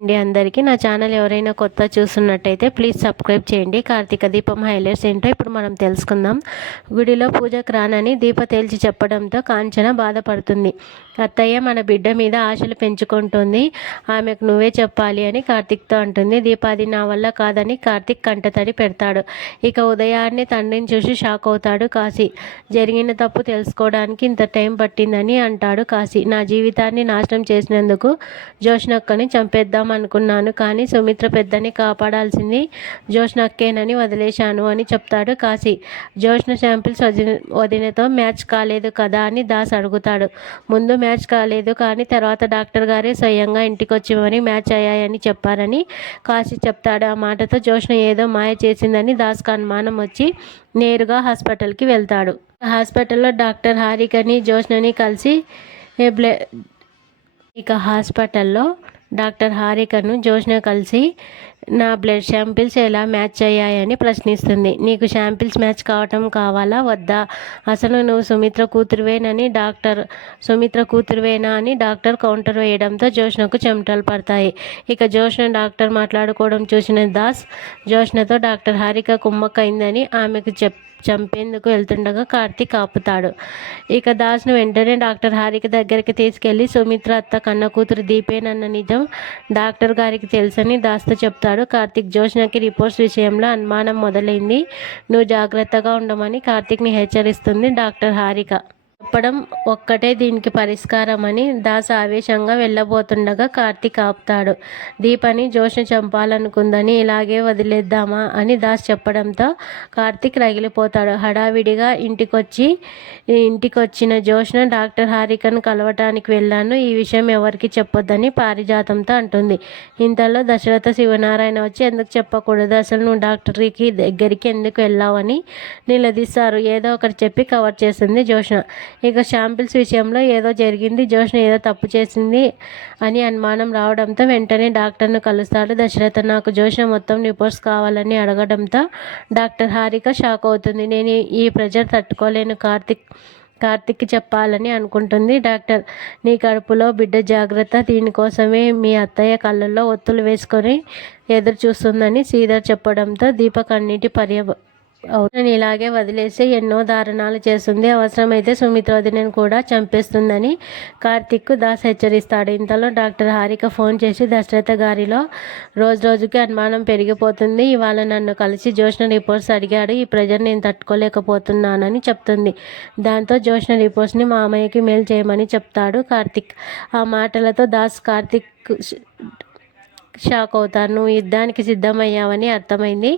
అందరికీ నా ఛానల్ ఎవరైనా కొత్త చూస్తున్నట్టయితే ప్లీజ్ సబ్స్క్రైబ్ చేయండి. కార్తీక దీపం హైలైట్స్ ఏంటో ఇప్పుడు మనం తెలుసుకుందాం. గుడిలో పూజకు రానని దీప తేల్చి చెప్పడంతో కాంచన బాధపడుతుంది. అత్తయ్య మన బిడ్డ మీద ఆశలు పెంచుకుంటుంది, ఆమెకు నువ్వే చెప్పాలి అని కార్తీక్తో అంటుంది. దీప అది నా వల్ల కాదని కార్తీక్ కంటతడి పెడతాడు. ఇక ఉదయాన్నే తండ్రిని చూసి షాక్ అవుతాడు కాశీ. జరిగిన తప్పు తెలుసుకోవడానికి ఇంత టైం పట్టిందని అంటాడు కాశీ. నా జీవితాన్ని నాశనం చేసినందుకు జోష్నక్కని చంపేద్దాం అనుకున్నాను, కానీ సుమిత్ర పెద్దని కాపాడాల్సింది జోష్నక్కేనని వదిలేశాను అని చెప్తాడు కాశీ. జోష్న శాంపిల్స్ వదినతో మ్యాచ్ కాలేదు కదా అని దాస్ అడుగుతాడు. ముందు మ్యాచ్ కాలేదు, కానీ తర్వాత డాక్టర్ గారే స్వయంగా ఇంటికొచ్చి మరి మ్యాచ్ అయ్యాయని చెప్పారని కాశీ చెప్తాడు. ఆ మాటతో జోష్న ఏదో మాయ చేసిందని దాస్కు అనుమానం వచ్చి నేరుగా హాస్పిటల్కి వెళ్తాడు. హాస్పిటల్లో డాక్టర్ హారికని జోష్నని కలిసి హాస్పిటల్లో డాక్టర్ హారికను జోష్న కలిసి నా బ్లడ్ శాంపిల్స్ ఎలా మ్యాచ్ అయ్యాయని ప్రశ్నిస్తుంది. నీకు శాంపిల్స్ మ్యాచ్ కావటం కావాలా వద్దా? అసలు నువ్వు సుమిత్ర కూతురువేనా అని డాక్టర్ కౌంటర్ వేయడంతో జోష్నకు చెమటలు పడతాయి. ఇక జోష్న డాక్టర్ మాట్లాడుకోవడం చూసిన దాస్ జోష్నతో డాక్టర్ హారిక కుమ్మక్కైందని ఆమెకు చంపేందుకు వెళ్తుండగా కార్తీక్ ఆపుతాడు. ఇక దాస్ను వెంటనే డాక్టర్ హారిక దగ్గరికి తీసుకెళ్లి సుమిత్ర అత్త కన్న కూతురు దీపేనన్న నిజం డాక్టర్ గారికి తెలుసని దాస్తో చెప్తాడు కార్తీక్. జోష్నకి రిపోర్ట్స్ విషయంలో అనుమానం మొదలైంది, నువ్వు జాగ్రత్తగా ఉండమని కార్తీక్ని హెచ్చరిస్తుంది డాక్టర్ హారిక. చెప్పడం ఒక్కటే దీనికి పరిష్కారం అని దాస్ ఆవేశంగా వెళ్ళబోతుండగా కార్తీక్ ఆపుతాడు. దీపని జోష్న చంపాలనుకుందని ఇలాగే వదిలేద్దామా అని దాస్ చెప్పడంతో కార్తీక్ రగిలిపోతాడు. హడావిడిగా ఇంటికొచ్చిన జోష్న డాక్టర్ హారికను కలవటానికి వెళ్ళాను, ఈ విషయం ఎవరికి చెప్పొద్దని పారిజాతంతో అంటుంది. ఇంతలో దశరథ శివనారాయణ వచ్చి ఎందుకు చెప్పకూడదు, అసలు నువ్వు డాక్టర్కి దగ్గరికి ఎందుకు వెళ్ళావని నిలదీస్తారు. ఏదో ఒకటి చెప్పి కవర్ చేస్తుంది జోష్న. ఇక శాంపిల్స్ విషయంలో ఏదో జరిగింది, జోష్న ఏదో తప్పు చేసింది అని అనుమానం రావడంతో వెంటనే డాక్టర్ను కలుస్తాడు దశరథ. నాకు జోష్న మొత్తం రిపోర్ట్స్ కావాలని అడగడంతో డాక్టర్ హారిక షాక్ అవుతుంది. నేను ఈ ప్రెజర్ తట్టుకోలేను, కార్తీక్కి చెప్పాలని అనుకుంటుంది. డాక్టర్, నీ కడుపులో బిడ్డ జాగ్రత్త, దీనికోసమే మీ అత్తయ్య కళ్ళల్లో ఒత్తులు వేసుకొని ఎదురు చూస్తుందని శ్రీధర్ చెప్పడంతో దీపక్ అన్నిటి నేను ఇలాగే వదిలేసి ఎన్నో దారుణాలు చేస్తుంది, అవసరమైతే సుమిత్ర వదినను కూడా చంపేస్తుందని కార్తీక్కు దాస్ హెచ్చరిస్తాడు. ఇంతలో డాక్టర్ హారిక ఫోన్ చేసి దశరథ గారిలో రోజుకి అనుమానం పెరిగిపోతుంది, ఇవాళ నన్ను కలిసి జోష్న రిపోర్ట్స్ అడిగాడు, ఈ ప్రెజర్ నేను తట్టుకోలేకపోతున్నానని చెప్తుంది. దాంతో జోష్న రిపోర్ట్స్ని మామయ్యకి మెయిల్ చేయమని చెప్తాడు కార్తీక్. ఆ మాటలతో దాస్ కార్తీక్ షాక్ అవుతారు. నువ్వు యుద్ధానికి సిద్ధమయ్యావని అర్థమైంది,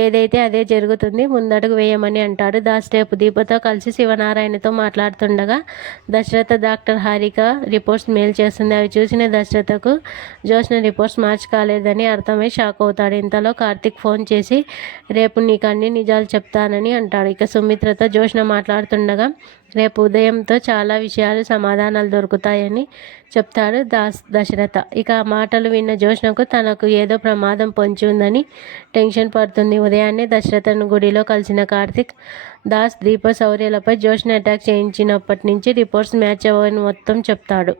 ఏదైతే అదే జరుగుతుంది, ముందడుగు వేయమని అంటాడు. దాస్ రేపు దీపతో కలిసి శివనారాయణతో మాట్లాడుతుండగా Dasharatha doctor Harika reports mail చేస్తుంది. అవి చూసిన దశరథకు జోష్న రిపోర్ట్స్ మ్యాచ్ కాలేదని అర్థమై షాక్ అవుతాడు. ఇంతలో కార్తీక్ ఫోన్ చేసి రేపు నీకు అన్ని నిజాలు చెప్తానని అంటాడు. ఇక సుమిత్రతో జోష్న మాట్లాడుతుండగా రేపు ఉదయంతో చాలా విషయాలు సమాధానాలు దొరుకుతాయని చెప్తాడు దశరథ. ఇక ఆ మాటలు విన్న జోష్నకు తనకు ఏదో ప్రమాదం పొంచి ఉందని టెన్షన్ పడుతుంది. ఉదయాన్నే దశరథను గుడిలో కలిసిన కార్తీక్ దాస్ దీప శౌర్యలపై జోష్న అటాక్ చేయించినప్పటి నుంచి రిపోర్ట్స్ మ్యాచ్ అవ్వని మొత్తం చెప్తాడు.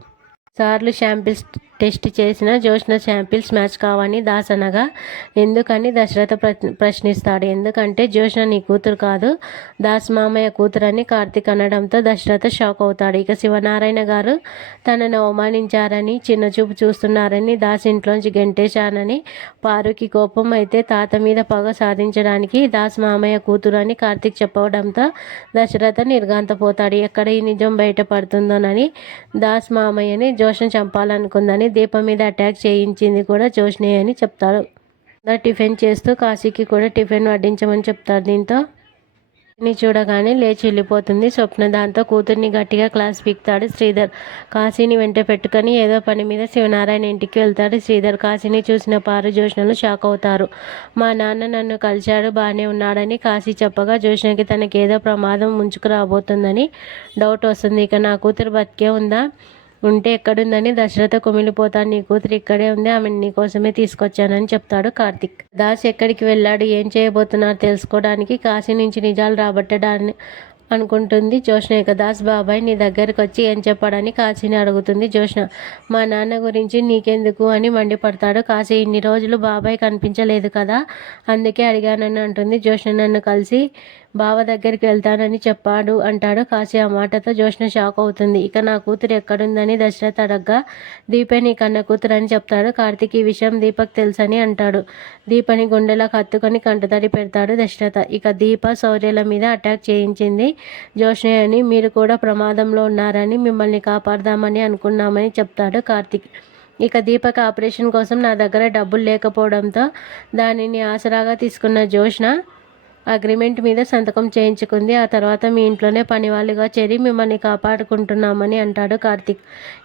సార్లు శాంపిల్స్ టెస్ట్ చేసిన జోష్న శాంపిల్స్ మ్యాచ్ కావని దాస్ అనగా ఎందుకని దశరథ ప్రశ్నిస్తాడు. ఎందుకంటే జోష్న నీ కూతురు కాదు, దాస్ మామయ్య కూతురని కార్తీక్ అనడంతో దశరథ షాక్ అవుతాడు. ఇక శివనారాయణ గారు తనను అవమానించారని చిన్నచూపు చూస్తున్నారని దాస్ ఇంట్లోంచి గెంటేశానని పారుకి కోపం అయితే తాత మీద పగ సాధించడానికి దాస్ మామయ్య కూతురు అని కార్తీక్ చెప్పడంతో దశరథ నిర్ఘాంతపోతాడు. ఎక్కడ ఈ నిజం బయటపడుతుందోనని దాస్ మామయ్యని జోష్న చంపాలనుకుందని దీపం మీద అటాక్ చేయించింది కూడా జోష్నే అని చెప్తాడు. టిఫిన్ చేస్తూ కాశీకి కూడా టిఫిన్ వడ్డించమని చెప్తారు. దీంతో చూడగానే లేచి వెళ్ళిపోతుంది స్వప్న. దాంతో కూతుర్ని గట్టిగా క్లాస్ పీకుతాడు శ్రీధర్. కాశీని వెంట పెట్టుకొని ఏదో పని మీద శివనారాయణ ఇంటికి వెళ్తాడు శ్రీధర్. కాశీని చూసిన పారు జోష్నలు షాక్ అవుతారు. మా నాన్న నన్ను కలిశాడు, బాగానే ఉన్నాడని కాశీ చెప్పగా జోష్నకి తనకేదో ప్రమాదం ముంచుకు రాబోతుందని డౌట్ వస్తుంది. ఇక నా కూతురు బతికే ఉంటే ఎక్కడుందని దశరథ కుమిలిపోతాడు. నీ కూతురు ఇక్కడే ఉంది, ఆమెను నీకోసమే తీసుకొచ్చానని చెప్తాడు కార్తీక్. దాస్ ఎక్కడికి వెళ్ళాడు, ఏం చేయబోతున్నారు తెలుసుకోవడానికి కాశీ నుంచి నిజాలు అనుకుంటుంది జ్యోత్స్న. ఇక దాస్ బాబాయ్ నీ దగ్గరికి వచ్చి ఏం చెప్పాడని కాశీని అడుగుతుంది జ్యోత్స్న. మా నాన్న గురించి నీకెందుకు అని మండిపడతాడు కాశీ. ఇన్ని రోజులు బాబాయ్ కనిపించలేదు కదా, అందుకే అడిగానని అంటుంది జ్యోత్స్న. నన్ను కలిసి బావ దగ్గరికి వెళ్తానని చెప్పాడు అంటాడు కాశీ. ఆ మాటతో జ్యోత్స్న షాక్ అవుతుంది. ఇక నా కూతురు ఎక్కడుందని దశరథ్ అడగ్గా దీపే నీ కన్న కూతురు అని చెప్తాడు కార్తీక్. ఈ విషయం దీపక్ తెలుసని అంటాడు. దీపని గుండెలకు హత్తుకొని కంటతడి పెడతాడు దశరథ. ఇక దీప శౌర్యల మీద అటాక్ చేయించింది జ్యోత్స్న అని, మీరు కూడా ప్రమాదంలో ఉన్నారని, మిమ్మల్ని కాపాడదామని అనుకున్నామని చెప్తాడు కార్తీక్. ఇక దీపక్ ఆపరేషన్ కోసం నా దగ్గర డబ్బులు లేకపోవడంతో దానిని ఆసరాగా తీసుకున్న జ్యోత్స్న అగ్రిమెంట్ మీద సంతకం చేయించుకుంది. ఆ తర్వాత మీ ఇంట్లోనే పనివాళ్ళుగా చేరి మిమ్మల్ని కాపాడుకుంటున్నామని అంటాడు కార్తీక్.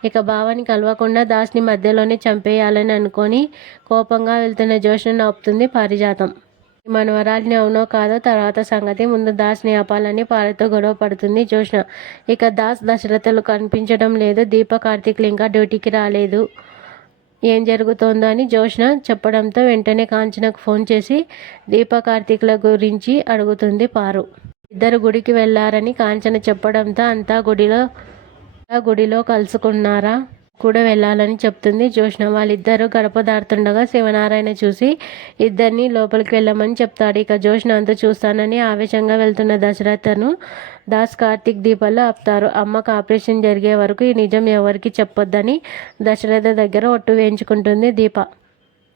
ఇక బావని కలవకుండా దాస్ని మధ్యలోనే చంపేయాలని అనుకొని కోపంగా వెళ్తున్న జ్యోత్స్నను ఆపుతుంది పారిజాతం. మనవరాలిని అవునో కాదో తర్వాత సంగతి, ముందు దాస్ని ఆపాలని పారితో గొడవ పడుతుంది జ్యోత్స్న. ఇక దాస్ దశరథలు కనిపించడం లేదు, దీప కార్తీక్లు ఇంకా డ్యూటీకి రాలేదు, ఏం జరుగుతోందో అని జ్యోత్స్న చెప్పడంతో వెంటనే కాంచనకు ఫోన్ చేసి దీప కార్తీక్ల గురించి అడుగుతుంది పారు. ఇద్దరు గుడికి వెళ్ళారని కాంచన చెప్పడంతో అంతా గుడిలో కలుసుకున్నారా కూడా వెళ్ళాలని చెప్తుంది జ్యోత్స్న. వాళ్ళిద్దరూ గడప దాటుతుండగా శివనారాయణ చూసి ఇద్దరిని లోపలికి వెళ్ళమని చెప్తాడు. ఇక జ్యోత్స్న అంతా చూస్తానని ఆవేశంగా వెళ్తున్న దశరథను దాస్ కార్తీక్ దీపాలు ఆపుతారు. అమ్మకు ఆపరేషన్ జరిగే వరకు ఈ నిజం ఎవరికి చెప్పొద్దని దశరథ దగ్గర ఒట్టు వేయించుకుంటుంది దీప.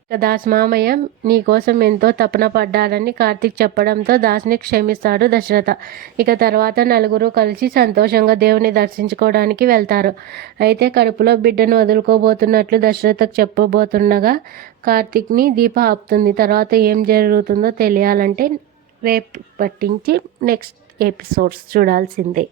ఇక దాస్ మామయ్య నీ కోసం ఎంతో తపన పడ్డాడని కార్తీక్ చెప్పడంతో దాస్ని క్షమిస్తాడు దశరథ. ఇక తర్వాత నలుగురు కలిసి సంతోషంగా దేవుని దర్శించుకోవడానికి వెళ్తారు. అయితే కడుపులో బిడ్డను వదులుకోబోతున్నట్లు దశరథకు చెప్పబోతుండగా కార్తీక్ని దీప ఆపుతుంది. తర్వాత ఏం జరుగుతుందో తెలియాలంటే రేపు పట్టించి నెక్స్ట్ ఎపిసోడ్స్ చూడాల్సిందే.